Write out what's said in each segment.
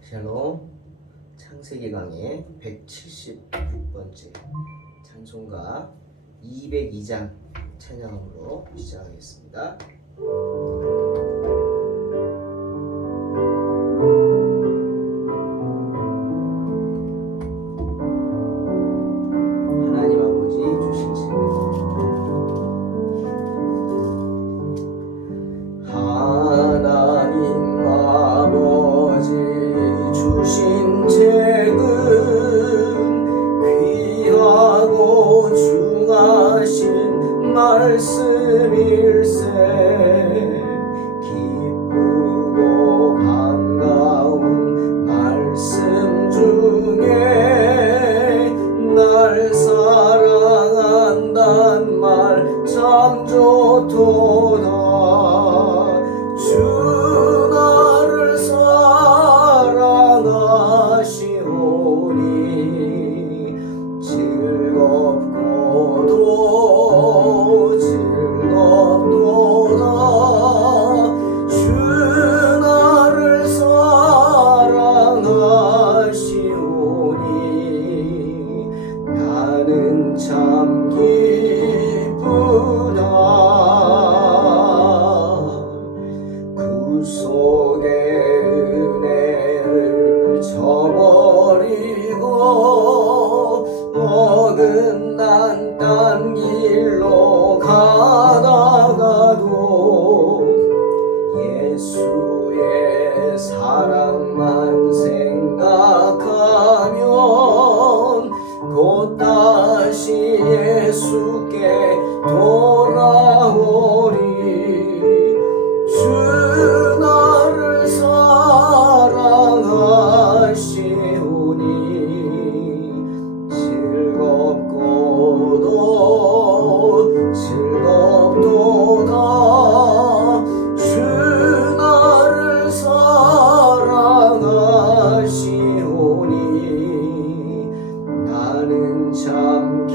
샬롬. 창세기 강의 176번째 찬송가 202장 찬양으로 시작하겠습니다. 하나님 아버지 주신 책은 하나님 아버지 주신 책은 귀하고 중하신 말씀일세. 기쁘고 반가운 말씀 중에 날 사랑한단 말 참 좋도다. 주 나를 사랑하시오니 즐겁고도 즐겁도다. 주 나를 사랑하시오니 나는 참 기쁘다. 구속의 은혜를 저버리고 어긋난 딴 길로 가다가도 예수의 사랑만 생각하면 곧 다시 예수께 돌아오리. 주 나를 사랑하시오니 즐겁고도 즐겁도다. 주 나를 사랑하시오니 나는 참 기쁘다.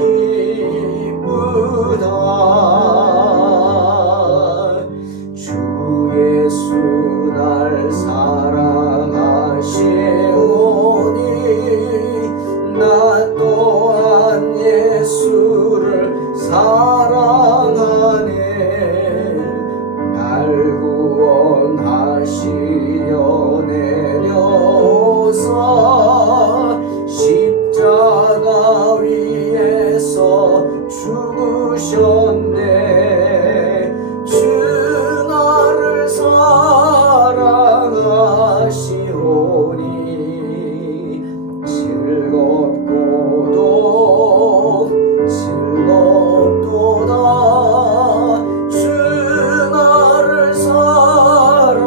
주 예수 날 사랑하시오니 나 또한 예수를 사랑하네. 날 구원하시려 내려오사 십자가 위에서 죽으셨네. 주 나를 사랑하시오니 즐겁고도 즐겁도다. 주 나를 사랑하시오니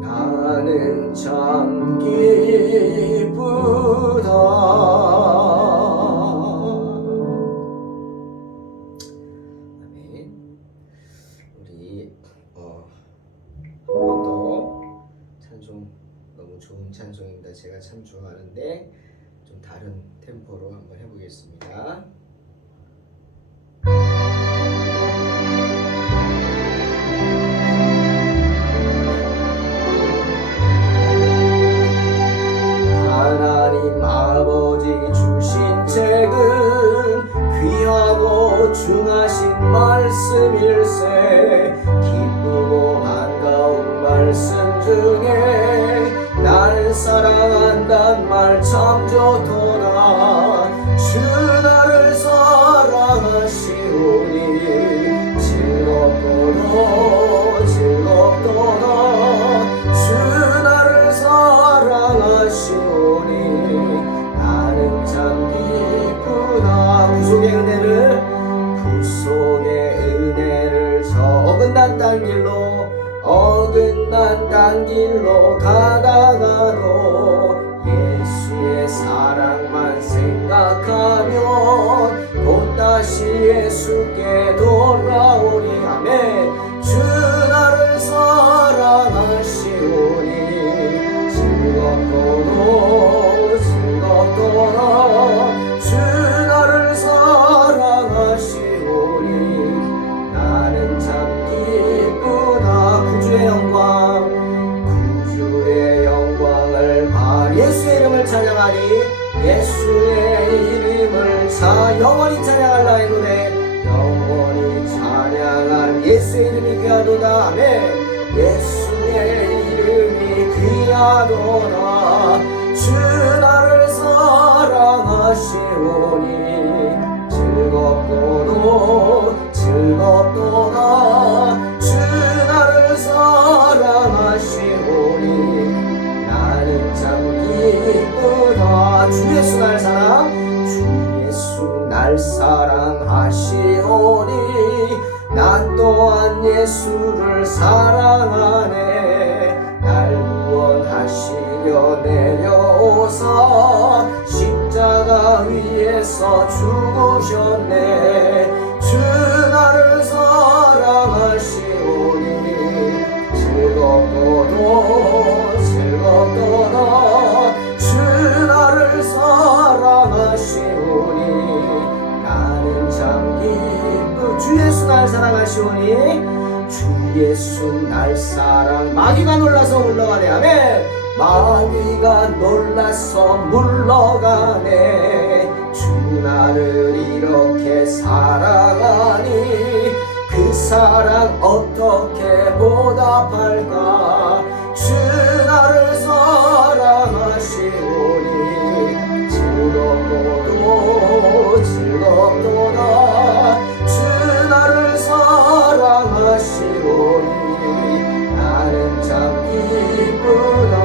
나는 참 기쁘다. 한 번 더 찬송, 너무 좋은 찬송입니다. 제가 참 좋아하는데 좀 다른 템포로 한번 해보겠습니다. 하나님 아버지 주신 책은 귀하고 중하신 말씀일세. 기쁘고 반가운 말씀 중에 날 사랑한단 말 참 좋도다. 주 나를 사랑하시오니 즐겁도다 즐겁도다. 주 나를 사랑하시오니 나는 참 기쁘다. 구속의 은혜를 저 어긋난 딴 길로 가다가도 예수의 사랑만 생각하면 곧 다시 예수께 돌아오리. 아멘. 주 나를 사랑하시오니 즐겁도다 즐겁도다. 주 나를 사랑하시오니 예수의 이름이 귀하도다. 아멘. 예수의 이름이 귀하도다. 주 나를 사랑하시오니 즐겁도다 주 나를 사랑하시오니 나는 참 기쁘다. 주 예수 날 사랑 주 예수 날 사랑하시오니 나 또한 예수를 사랑하네. 날 구원하시려 내려오사 십자가 위에서 죽으셨네. 주 나를 사랑하시오니 즐겁도다 주 나를 사랑하시오니 나는 참 기쁘. 주 예수 날 사랑하시오니 주 예수 날 사랑. 마귀가 놀라서 물러가네. 아멘. 마귀가 놀라서 물러가네. 주 나를 이렇게 사랑하니 그 사랑 어떻게 보답할까. 주 나를 사랑하시오니 즐겁도다 주 나를 사랑하시오니 나는 참 기쁘다.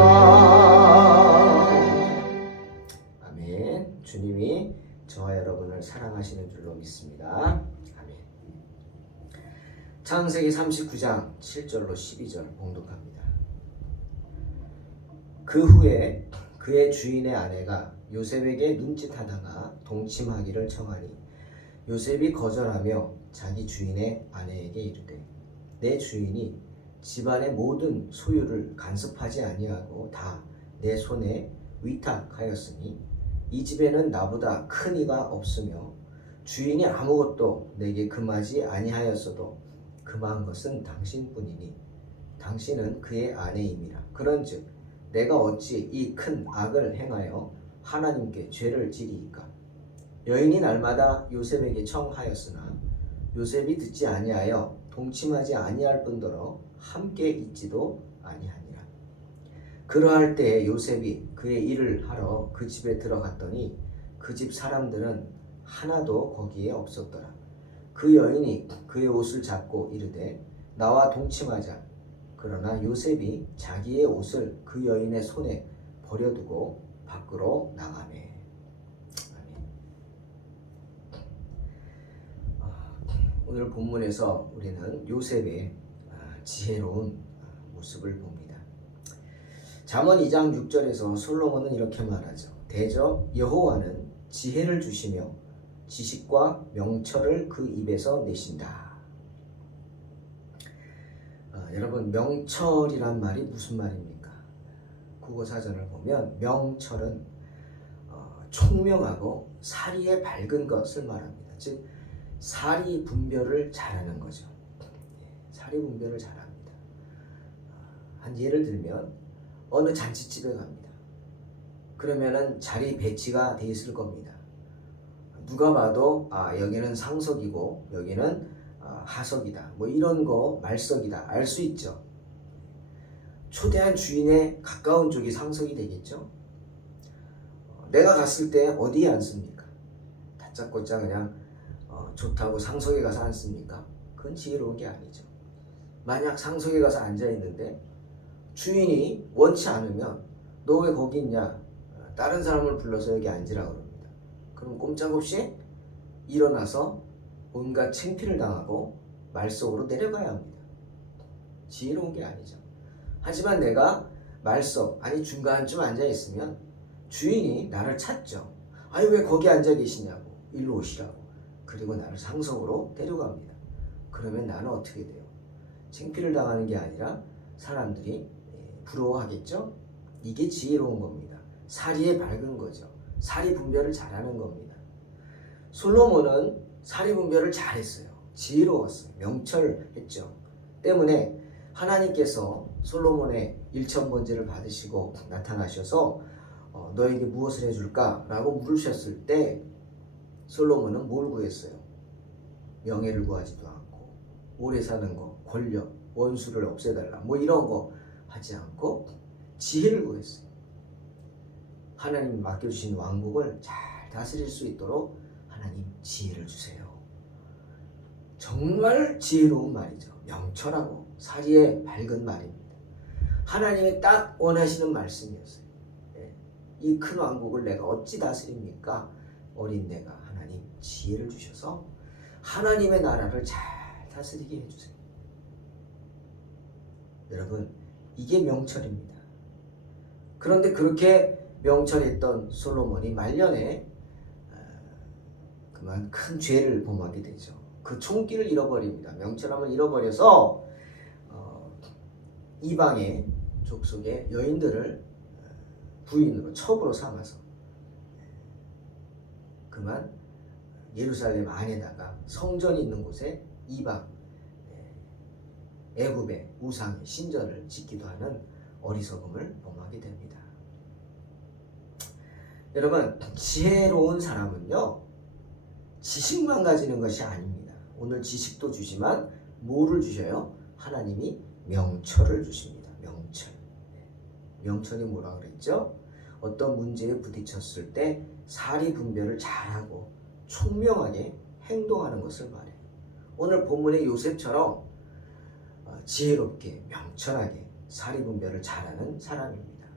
아멘. 주님이 저와 여러분을 사랑하시는 줄로 믿습니다. 아멘. 창세기 39장 7절로 12절 봉독합니다. 그 후에 그의 주인의 아내가 요셉에게 눈짓하다가 동침하기를 청하니 요셉이 거절하며 자기 주인의 아내에게 이르되 내 주인이 집안의 모든 소유를 간섭하지 아니하고 다 내 손에 위탁하였으니 이 집에는 나보다 큰 이가 없으며 주인이 아무것도 내게 금하지 아니하였어도 금한 것은 당신뿐이니 당신은 그의 아내임이라. 그런즉 내가 어찌 이 큰 악을 행하여 하나님께 죄를 지리이까. 여인이 날마다 요셉에게 청하였으나 요셉이 듣지 아니하여 동침하지 아니할 뿐더러 함께 있지도 아니하니라. 그러할 때에 요셉이 그의 일을 하러 그 집에 들어갔더니 그 집 사람들은 하나도 거기에 없었더라. 그 여인이 그의 옷을 잡고 이르되 나와 동침하자. 그러나 요셉이 자기의 옷을 그 여인의 손에 버려두고 밖으로 나가매. 오늘 본문에서 우리는 요셉의 지혜로운 모습을 봅니다. 잠언 2장 6절에서 솔로몬은 이렇게 말하죠. 대저 여호와는 지혜를 주시며 지식과 명철을 그 입에서 내신다. 여러분, 명철이란 말이 무슨 말입니까? 국어사전을 보면 명철은 총명하고 사리에 밝은 것을 말합니다. 즉 사리 분별을 잘하는 거죠. 사리 분별을 잘합니다. 한 예를 들면 어느 잔치집에 갑니다. 그러면은 자리 배치가 돼 있을 겁니다. 누가 봐도 여기는 상석이고 여기는 하석이다. 뭐 이런 거 말석이다. 알 수 있죠. 초대한 주인의 가까운 쪽이 상석이 되겠죠. 내가 갔을 때 어디에 앉습니까? 다짜고짜 그냥 좋다고 상석에 가서 앉습니까? 그건 지혜로운 게 아니죠. 만약 상석에 가서 앉아 있는데 주인이 원치 않으면 너 왜 거기 있냐? 다른 사람을 불러서 여기 앉으라고 그럽니다. 그럼 꼼짝없이 일어나서 온갖 창피를 당하고 말석으로 내려가야 합니다. 지혜로운 게 아니죠. 하지만 내가 말석, 아니 중간쯤 앉아 있으면 주인이 나를 찾죠. 아니 왜 거기 앉아 계시냐고, 일로 오시라고. 그리고 나를 상석으로 데려갑니다. 그러면 나는 어떻게 돼요? 창피를 당하는 게 아니라 사람들이 부러워하겠죠? 이게 지혜로운 겁니다. 사리에 밝은 거죠. 사리 분별을 잘하는 겁니다. 솔로몬은 사리 분별을 잘했어요. 지혜로웠어요. 명철했죠. 때문에 하나님께서 솔로몬의 일천번제를 받으시고 나타나셔서 너에게 무엇을 해줄까? 라고 물으셨을 때 솔로몬은 뭘 구했어요? 명예를 구하지도 않고 오래 사는 거, 권력, 원수를 없애달라 뭐 이런 거 하지 않고 지혜를 구했어요. 하나님 맡겨주신 왕국을 잘 다스릴 수 있도록 하나님 지혜를 주세요. 정말 지혜로운 말이죠. 명철하고 사리에 밝은 말입니다. 하나님이 딱 원하시는 말씀이었어요. 이 큰 왕국을 내가 어찌 다스립니까? 어린 내가 하나님 지혜를 주셔서 하나님의 나라를 잘 다스리게 해주세요. 여러분, 이게 명철입니다. 그런데 그렇게 명철했던 솔로몬이 말년에 그만 큰 죄를 범하게 되죠. 그 총기를 잃어버립니다. 명철함을 잃어버려서 이방의 족속의 여인들을 부인으로 첩으로 삼아서 그만 예루살렘 안에다가 성전이 있는 곳에 이방 애굽의 우상의 신전을 짓기도 하는 어리석음을 범하게 됩니다. 여러분, 지혜로운 사람은요, 지식만 가지는 것이 아닙니다. 오늘 지식도 주지만 뭐를 주셔요? 하나님이 명철을 주십니다. 명철. 명철이 뭐라 그랬죠? 어떤 문제에 부딪혔을 때 사리 분별을 잘하고 총명하게 행동하는 것을 말해요. 오늘 본문의 요셉처럼 지혜롭게 명철하게 사리 분별을 잘하는 사람입니다.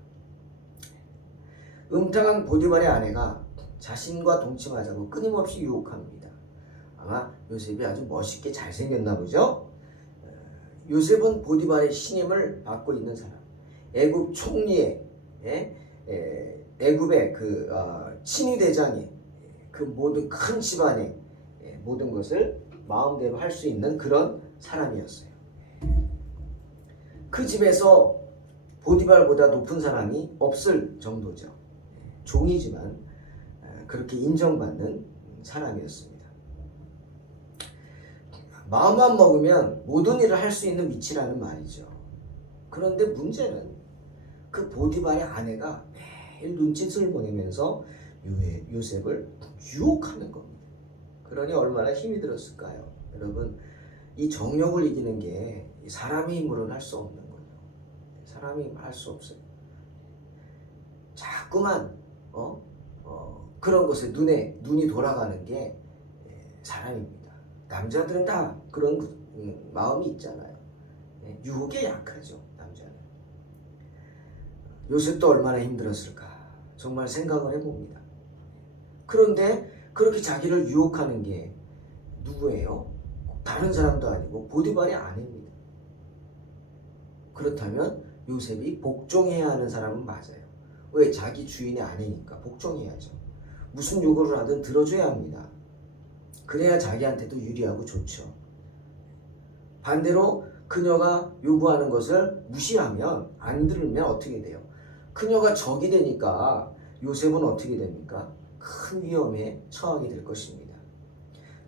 음탕한 보디발의 아내가 자신과 동침하자고 끊임없이 유혹합니다. 아마 요셉이 아주 멋있게 잘생겼나 보죠. 요셉은 보디발의 신임을 받고 있는 사람, 애굽 총리의 애굽의 그 친위대장의 그 모든 큰 집안의 모든 것을 마음대로 할 수 있는 그런 사람이었어요. 그 집에서 보디발보다 높은 사람이 없을 정도죠. 종이지만 그렇게 인정받는 사람이었습니다. 마음만 먹으면 모든 일을 할 수 있는 위치라는 말이죠. 그런데 문제는 그 보디발의 아내가 매일 눈짓을 보내면서 요셉을 유혹하는 겁니다. 그러니 얼마나 힘이 들었을까요? 여러분, 이 정욕을 이기는 게 사람의 힘으로는 할 수 없는 거예요. 사람이 할 수 없어요. 자꾸만 그런 것에 눈이 돌아가는 게 사람입니다. 남자들은 다 그런 마음이 있잖아요. 유혹에 약하죠, 남자는. 요셉도 얼마나 힘들었을까 정말 생각을 해봅니다. 그런데 그렇게 자기를 유혹하는 게 누구예요? 다른 사람도 아니고 보디발의 아내입니다. 그렇다면 요셉이 복종해야 하는 사람은 맞아요. 왜? 자기 주인의 아내니까 복종해야죠. 무슨 요구를 하든 들어줘야 합니다. 그래야 자기한테도 유리하고 좋죠. 반대로 그녀가 요구하는 것을 무시하면, 안 들으면 어떻게 돼요? 그녀가 적이 되니까 요셉은 어떻게 됩니까? 큰 위험에 처하게 될 것입니다.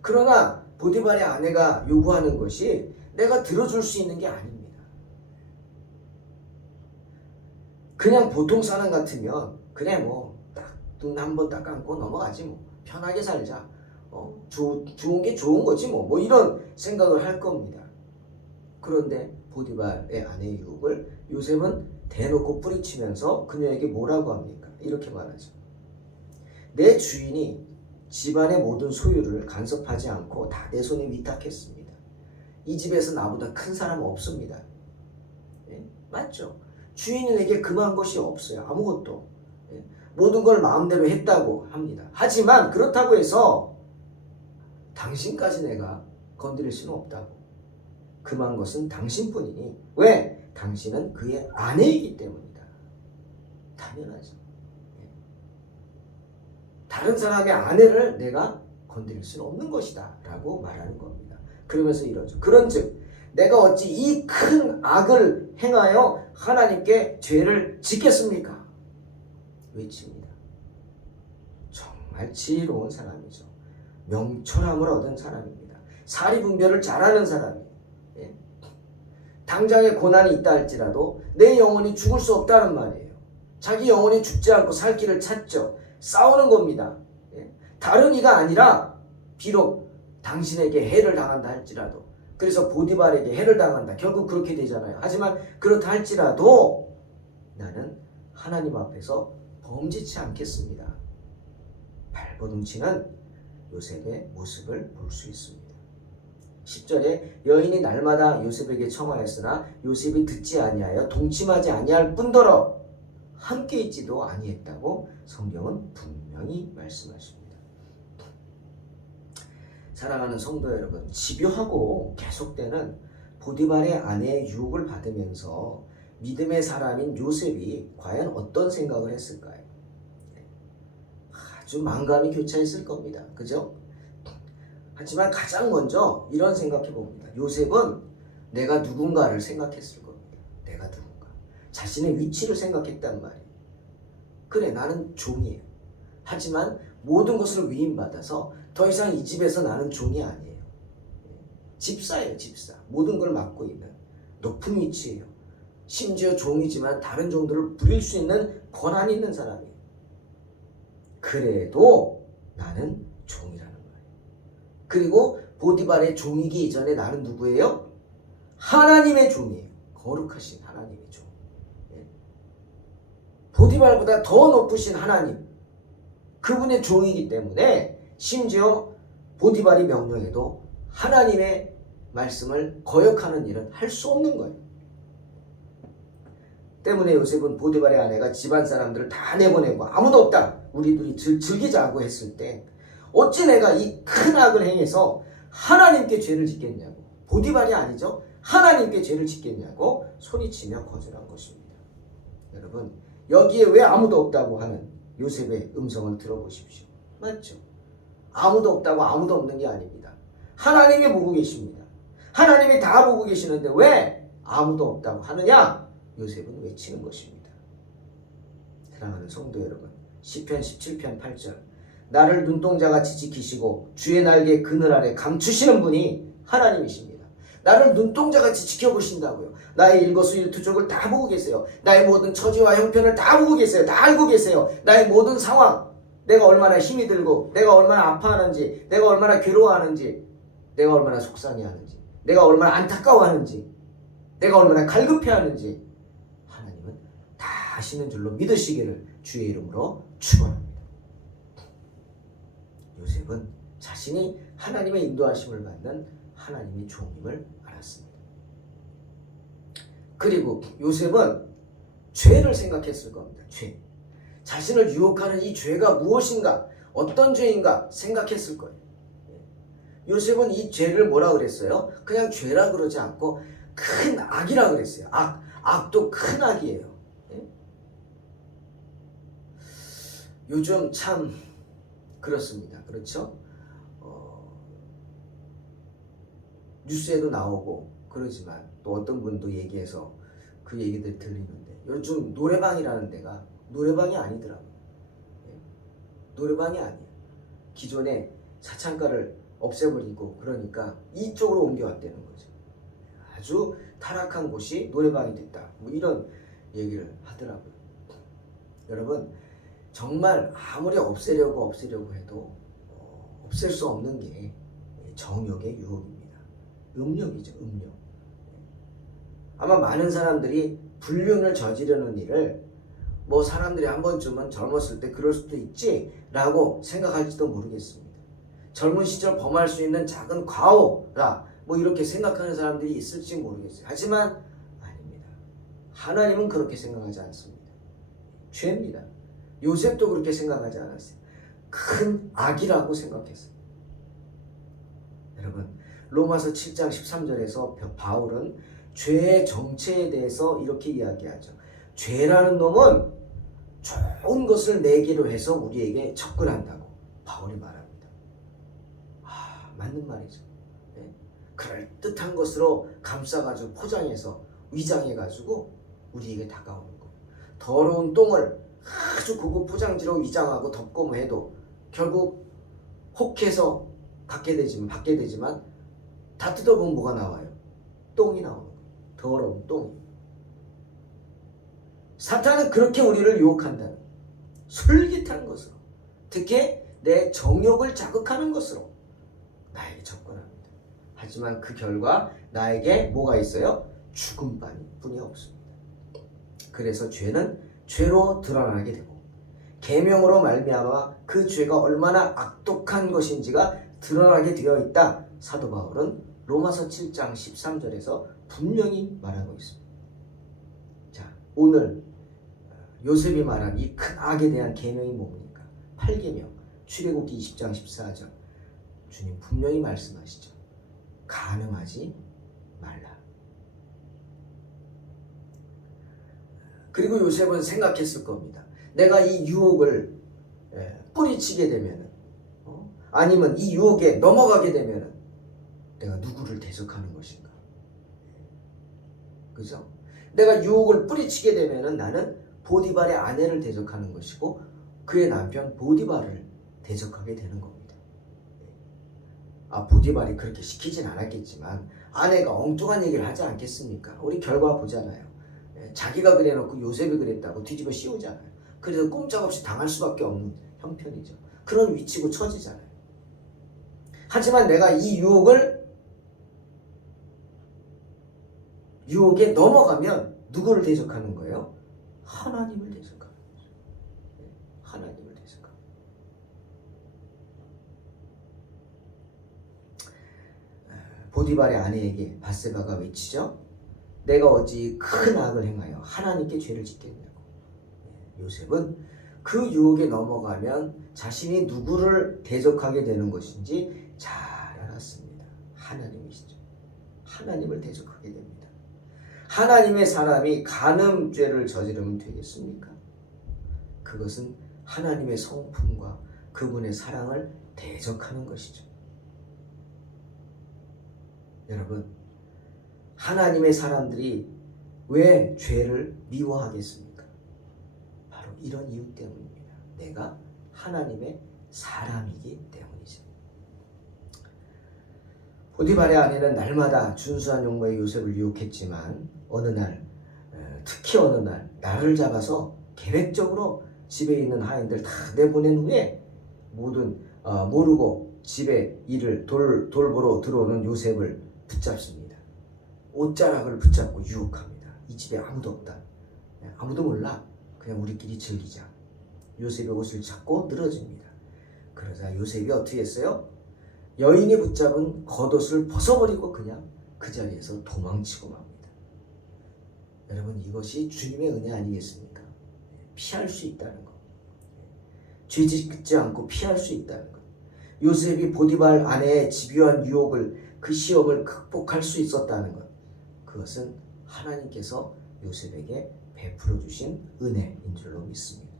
그러나 보디발의 아내가 요구하는 것이 내가 들어줄 수 있는 게 아닙니다. 그냥 보통 사람 같으면 그래 뭐 딱 눈 한 번 딱 감고 넘어가지 뭐 편하게 살자. 좋은 게 좋은 거지 뭐 이런 생각을 할 겁니다. 그런데 보디발의 아내의 유혹을 요셉은 대놓고 뿌리치면서 그녀에게 뭐라고 합니까? 이렇게 말하죠. 내 주인이 집안의 모든 소유를 간섭하지 않고 다 내 손에 위탁했습니다. 이 집에서 나보다 큰 사람은 없습니다. 예? 맞죠? 주인에게 금한 것이 없어요. 아무것도. 예? 모든 걸 마음대로 했다고 합니다. 하지만 그렇다고 해서 당신까지 내가 건드릴 수는 없다고. 금한 것은 당신뿐이니. 왜? 당신은 그의 아내이기 때문이다. 당연하죠. 다른 사람의 아내를 내가 건드릴 수는 없는 것이다 라고 말하는 겁니다. 그러면서 이러죠. 그런즉 내가 어찌 이 큰 악을 행하여 하나님께 죄를 짓겠습니까? 외칩니다. 정말 지혜로운 사람이죠. 명철함을 얻은 사람입니다. 사리분별을 잘하는 사람이에요. 예? 당장의 고난이 있다 할지라도 내 영혼이 죽을 수 없다는 말이에요. 자기 영혼이 죽지 않고 살 길을 찾죠. 싸우는 겁니다. 예? 다른 이가 아니라 비록 당신에게 해를 당한다 할지라도 그래서 보디발에게 해를 당한다. 결국 그렇게 되잖아요. 하지만 그렇다 할지라도 나는 하나님 앞에서 범죄치 않겠습니다. 발버둥치는 요셉의 모습을 볼 수 있습니다. 10절에 여인이 날마다 요셉에게 청하였으나 요셉이 듣지 아니하여 동침하지 아니할 뿐더러 함께 있지도 아니했다고 성경은 분명히 말씀하십니다. 사랑하는 성도 여러분, 집요하고 계속되는 보디발의 아내의 유혹을 받으면서 믿음의 사람인 요셉이 과연 어떤 생각을 했을까요? 아주 만감이 교차했을 겁니다. 그죠? 하지만 가장 먼저 이런 생각해 봅니다. 요셉은 내가 누군가를 생각했을 겁니다. 내가 누군가. 자신의 위치를 생각했단 말이에요. 그래, 나는 종이에요. 하지만 모든 것을 위임받아서 더 이상 이 집에서 나는 종이 아니에요. 집사예요, 집사. 모든 걸 맡고 있는 높은 위치예요. 심지어 종이지만 다른 종들을 부릴 수 있는 권한이 있는 사람이에요. 그래도 나는 종이라는 거예요. 그리고 보디발의 종이기 이전에 나는 누구예요? 하나님의 종이에요. 거룩하신 하나님의 종. 보디발보다 더 높으신 하나님, 그분의 종이기 때문에 심지어 보디발이 명령해도 하나님의 말씀을 거역하는 일은 할 수 없는 거예요. 때문에 요셉은 보디발의 아내가 집안 사람들을 다 내보내고 아무도 없다, 우리 둘이 즐기자고 했을 때 어찌 내가 이 큰 악을 행해서 하나님께 죄를 짓겠냐고, 보디발이 아니죠, 하나님께 죄를 짓겠냐고 소리치며 거절한 것입니다. 여러분, 여기에 왜 아무도 없다고 하는 요셉의 음성을 들어보십시오. 맞죠? 아무도 없다고 아무도 없는 게 아닙니다. 하나님이 보고 계십니다. 하나님이 다 보고 계시는데 왜 아무도 없다고 하느냐? 요셉은 외치는 것입니다. 사랑하는 성도 여러분, 시편 17편 8절, 나를 눈동자같이 지키시고 주의 날개 그늘 아래 감추시는 분이 하나님이십니다. 나를 눈동자같이 지켜보신다고요. 나의 일거수일투족을 다 보고 계세요. 나의 모든 처지와 형편을 다 보고 계세요. 다 알고 계세요. 나의 모든 상황, 내가 얼마나 힘이 들고, 내가 얼마나 아파하는지, 내가 얼마나 괴로워하는지, 내가 얼마나 속상해하는지, 내가 얼마나 안타까워하는지, 내가 얼마나 갈급해하는지 하나님은 다 아시는 줄로 믿으시기를 주의 이름으로 축원합니다. 요셉은 자신이 하나님의 인도하심을 받는 하나님의 종임을 알았습니다. 그리고 요셉은 죄를 생각했을 겁니다. 죄. 자신을 유혹하는 이 죄가 무엇인가, 어떤 죄인가 생각했을 거예요. 요셉은 이 죄를 뭐라 그랬어요? 그냥 죄라 그러지 않고 큰 악이라 그랬어요. 악도 큰 악이에요. 요즘 참 그렇습니다. 그렇죠? 뉴스에도 나오고 그러지만 또 어떤 분도 얘기해서 그 얘기들 들리는데, 요즘 노래방이라는 데가 노래방이 아니더라고요. 노래방이 아니에요. 기존에 사창가를 없애버리고 그러니까 이쪽으로 옮겨왔다는 거죠. 아주 타락한 곳이 노래방이 됐다, 뭐 이런 얘기를 하더라고요. 여러분, 정말 아무리 없애려고 해도 없앨 수 없는 게 정욕의 유혹입니다. 음욕이죠, 음욕. 아마 많은 사람들이 불륜을 저지르는 일을 뭐 사람들이 한 번쯤은 젊었을 때 그럴 수도 있지 라고 생각할지도 모르겠습니다. 젊은 시절 범할 수 있는 작은 과오라 뭐 이렇게 생각하는 사람들이 있을지 모르겠어요. 하지만 아닙니다. 하나님은 그렇게 생각하지 않습니다. 죄입니다. 요셉도 그렇게 생각하지 않았어요. 큰 악이라고 생각했어요. 여러분, 로마서 7장 13절에서 바울은 죄의 정체에 대해서 이렇게 이야기하죠. 죄라는 놈은 좋은 것을 내기로 해서 우리에게 접근한다고 바울이 말합니다. 맞는 말이죠. 네? 그럴듯한 것으로 감싸가지고 포장해서 위장해가지고 우리에게 다가오는 거. 더러운 똥을 아주 고급 포장지로 위장하고 덮고 뭐 해도 결국 혹해서 받게 되지만 다 뜯어보면 뭐가 나와요? 똥이 나오는 거예요. 더러운 똥이. 사탄은 그렇게 우리를 유혹한다는, 솔깃한 것으로, 특히 내 정욕을 자극하는 것으로 나에게 접근합니다. 하지만 그 결과 나에게 뭐가 있어요? 죽음뿐이 없습니다. 그래서 죄는 죄로 드러나게 되고 계명으로 말미암아 그 죄가 얼마나 악독한 것인지가 드러나게 되어 있다. 사도 바울은 로마서 7장 13절에서 분명히 말하고 있습니다. 자, 오늘 요셉이 말한 이 큰 악에 대한 계명이 뭡니까? 8계명, 출애굽기 20장 14절. 주님 분명히 말씀하시죠. 간음하지 말라. 그리고 요셉은 생각했을 겁니다. 내가 이 유혹을 뿌리치게 되면, 아니면 이 유혹에 넘어가게 되면 내가 누구를 대적하는 것인가? 그죠? 내가 유혹을 뿌리치게 되면 나는 보디발의 아내를 대적하는 것이고 그의 남편 보디발을 대적하게 되는 겁니다. 보디발이 그렇게 시키진 않았겠지만 아내가 엉뚱한 얘기를 하지 않겠습니까? 우리 결과 보잖아요. 자기가 그래놓고 요셉이 그랬다고 뒤집어 씌우잖아요. 그래서 꼼짝없이 당할 수밖에 없는 형편이죠. 그런 위치고 처지잖아요. 하지만 내가 이 유혹에 넘어가면 누구를 대적하는 거예요? 하나님을 대적하는 거죠. 하나님을 대적하는 거죠. 보디발의 아내에게 밧세바가 외치죠. 내가 어찌 큰 악을 행하여 하나님께 죄를 짓겠냐고. 요셉은 그 유혹에 넘어가면 자신이 누구를 대적하게 되는 것인지 잘 알았습니다. 하나님이시죠. 하나님을 대적하게 됩니다. 하나님의 사람이 간음죄를 저지르면 되겠습니까? 그것은 하나님의 성품과 그분의 사랑을 대적하는 것이죠. 여러분, 하나님의 사람들이 왜 죄를 미워하겠습니까? 바로 이런 이유 때문입니다. 내가 하나님의 사람이기 때문이죠. 보디발의 아내는 날마다 준수한 용모의 요셉을 유혹했지만 특히 어느 날 나를 잡아서 계획적으로 집에 있는 하인들 다 내보낸 후에 모르고 집에 일을 돌보러 들어오는 요셉을 붙잡습니다. 옷자락을 붙잡고 유혹합니다. 이 집에 아무도 없다. 아무도 몰라. 그냥 우리끼리 즐기자. 요셉의 옷을 잡고 늘어집니다. 그러자 요셉이 어떻게 했어요? 여인이 붙잡은 겉옷을 벗어버리고 그냥 그 자리에서 도망치고 맙니다. 여러분, 이것이 주님의 은혜 아니겠습니까? 피할 수 있다는 것. 죄 짓지 않고 피할 수 있다는 것. 요셉이 보디발 아내의 집요한 유혹을, 그 시험을 극복할 수 있었다는 것. 그것은 하나님께서 요셉에게 베풀어 주신 은혜인 줄로 믿습니다.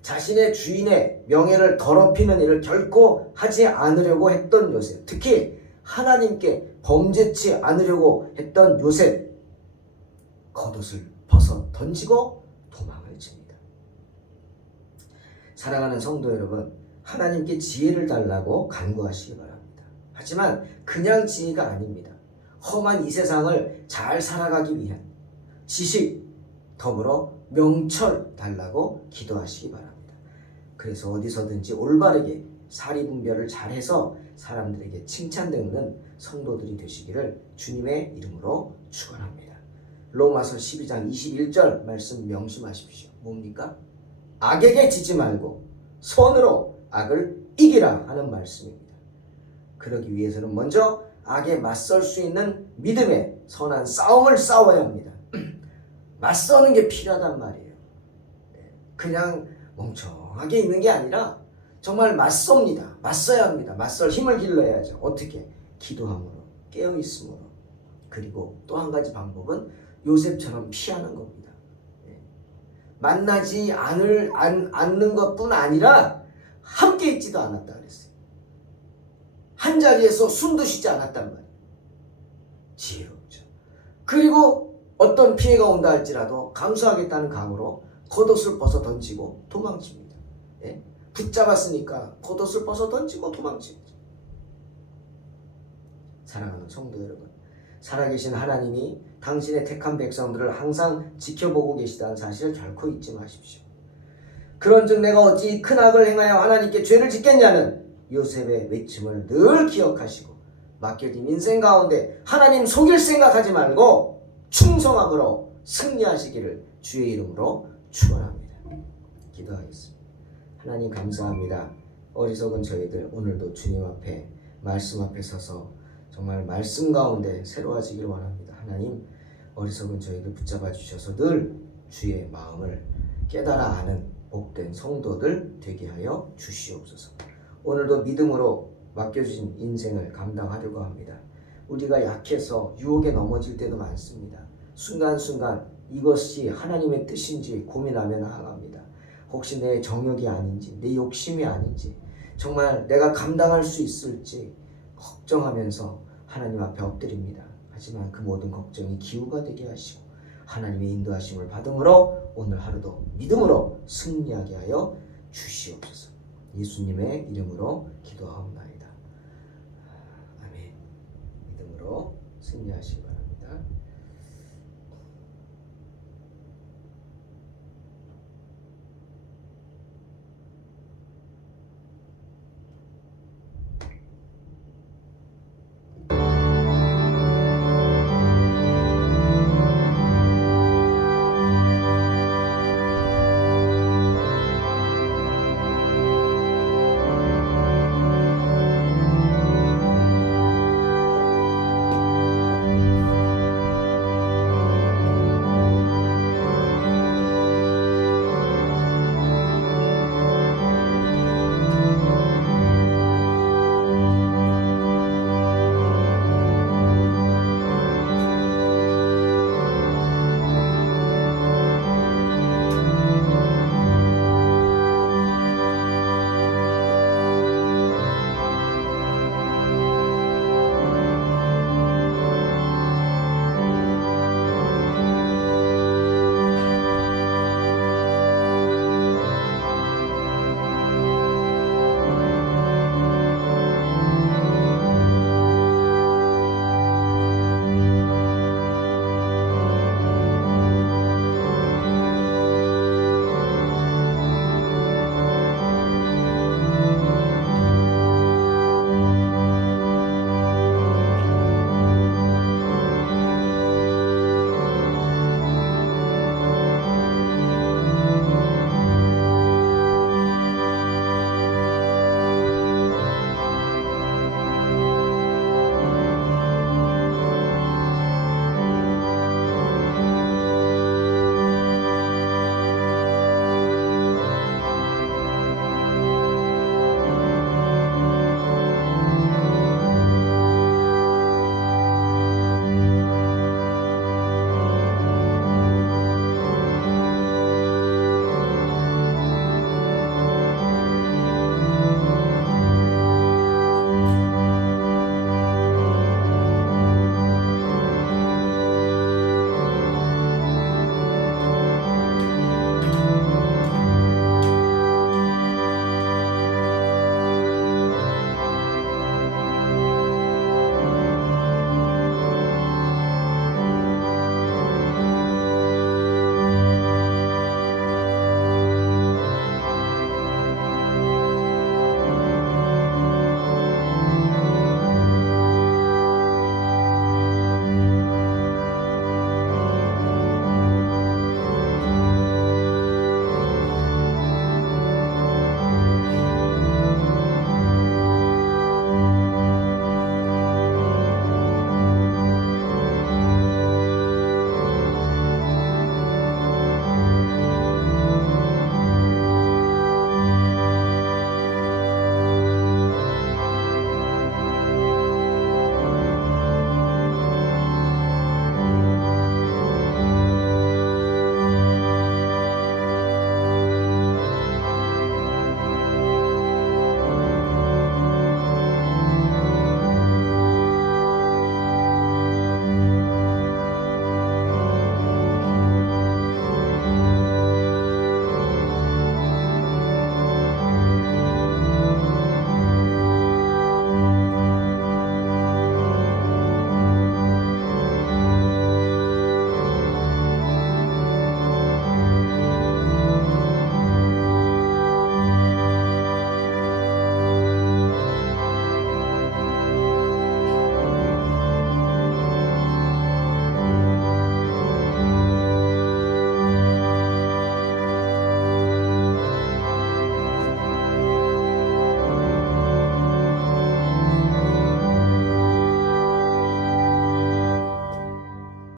자신의 주인의 명예를 더럽히는 일을 결코 하지 않으려고 했던 요셉, 특히 하나님께 범죄치 않으려고 했던 요셉, 겉옷을 벗어 던지고 도망을 칩니다. 사랑하는 성도 여러분, 하나님께 지혜를 달라고 간구하시기 바랍니다. 하지만 그냥 지혜가 아닙니다. 험한 이 세상을 잘 살아가기 위한 지식, 더불어 명철 달라고 기도하시기 바랍니다. 그래서 어디서든지 올바르게 사리분별을 잘해서 사람들에게 칭찬되는 성도들이 되시기를 주님의 이름으로 축원합니다. 로마서 12장 21절 말씀 명심하십시오. 뭡니까? 악에게 지지 말고 선으로 악을 이기라 하는 말씀입니다. 그러기 위해서는 먼저 악에 맞설 수 있는 믿음의 선한 싸움을 싸워야 합니다. 맞서는 게 필요하단 말이에요. 그냥 멍청하게 있는 게 아니라 정말 맞섭니다. 맞서야 합니다. 맞설 힘을 길러야죠. 어떻게? 기도함으로, 깨어있음으로. 그리고 또 한 가지 방법은 요셉처럼 피하는 겁니다. 만나지 않는 것뿐 아니라 함께 있지도 않았다 그랬어요. 한 자리에서 숨도 쉬지 않았단 말이에요. 지혜롭죠. 그리고 어떤 피해가 온다 할지라도 감수하겠다는 각오로 겉옷을 벗어 던지고 도망칩니다. 붙잡았으니까 겉옷을 벗어 던지고 도망칩니다. 사랑하는 성도 여러분, 살아계신 하나님이 당신의 택한 백성들을 항상 지켜보고 계시다는 사실을 결코 잊지 마십시오. 그런즉 내가 어찌 큰 악을 행하여 하나님께 죄를 짓겠냐는 요셉의 외침을 늘 기억하시고 맡겨진 인생 가운데 하나님 속일 생각하지 말고 충성함으로 승리하시기를 주의 이름으로 축원합니다. 기도하겠습니다. 하나님 감사합니다. 어리석은 저희들 오늘도 주님 앞에 말씀 앞에 서서 정말 말씀 가운데 새로워지기를 원합니다. 하나님 어리석은 저희들 붙잡아 주셔서 늘 주의 마음을 깨달아 아는 복된 성도들 되게 하여 주시옵소서. 오늘도 믿음으로 맡겨주신 인생을 감당하려고 합니다. 우리가 약해서 유혹에 넘어질 때도 많습니다. 순간순간 이것이 하나님의 뜻인지 고민하며 나아갑니다. 혹시 내 정욕이 아닌지, 내 욕심이 아닌지, 정말 내가 감당할 수 있을지 걱정하면서 하나님 앞에 엎드립니다. 하지만 그 모든 걱정이 기우가 되게 하시고 하나님의 인도하심을 받음으로 오늘 하루도 믿음으로 승리하게 하여 주시옵소서. 예수님의 이름으로 기도하옵나이다. 아멘. 믿음으로 승리하시기 바랍니다.